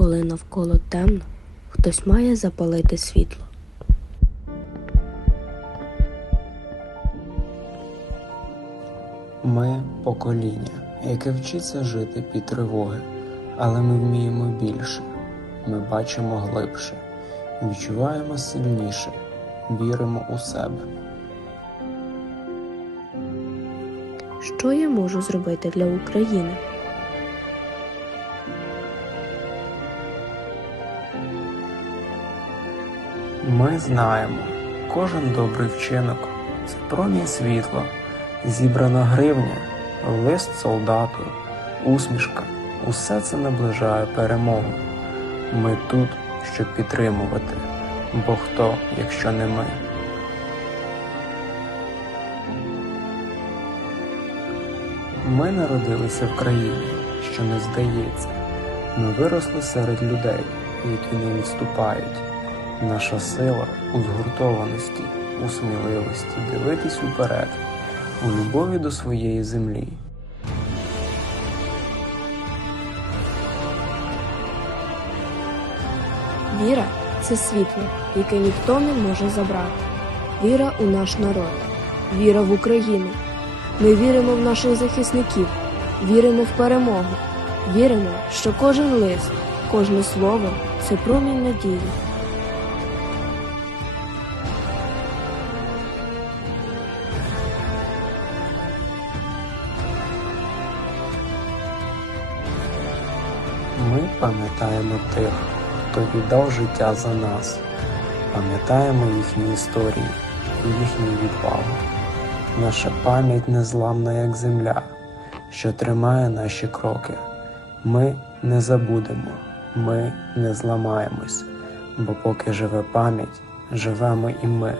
Коли навколо темно, хтось має запалити світло. Ми покоління, яке вчиться жити під тривоги, але ми вміємо більше, ми бачимо глибше, відчуваємо сильніше, віримо у себе. Що я можу зробити для України? Ми знаємо, кожен добрий вчинок це промінь світла, зібрана гривня, лист солдату, усмішка. Усе це наближає перемогу. Ми тут, щоб підтримувати, бо хто, якщо не ми. Ми народилися в країні, що не здається. Ми виросли серед людей, які не відступають. Наша сила у згуртованості, у сміливості дивитись уперед, у любові до своєї землі. Віра це світло, яке ніхто не може забрати. Віра у наш народ, віра в Україну. Ми віримо в наших захисників, віримо в перемогу, віримо, що кожен лист, кожне слово це промінь надії. Ми пам'ятаємо тих, хто віддав життя за нас, пам'ятаємо їхні історії, їхню відвагу. Наша пам'ять незламна, як земля, що тримає наші кроки. Ми не забудемо, ми не зламаємось, бо поки живе пам'ять, живемо і ми.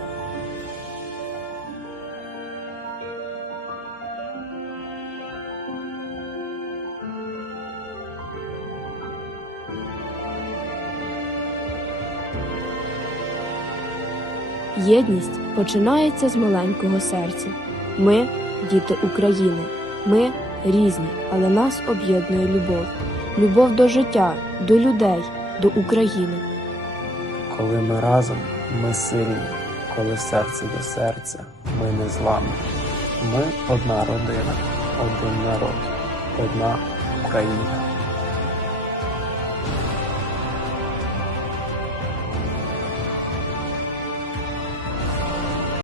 Єдність починається з маленького серця. Ми діти України. Ми різні, але нас об'єднує любов. Любов до життя, до людей, до України. Коли ми разом, ми сильні, коли серце до серця, ми не зламні. Ми одна родина, один народ, одна Україна.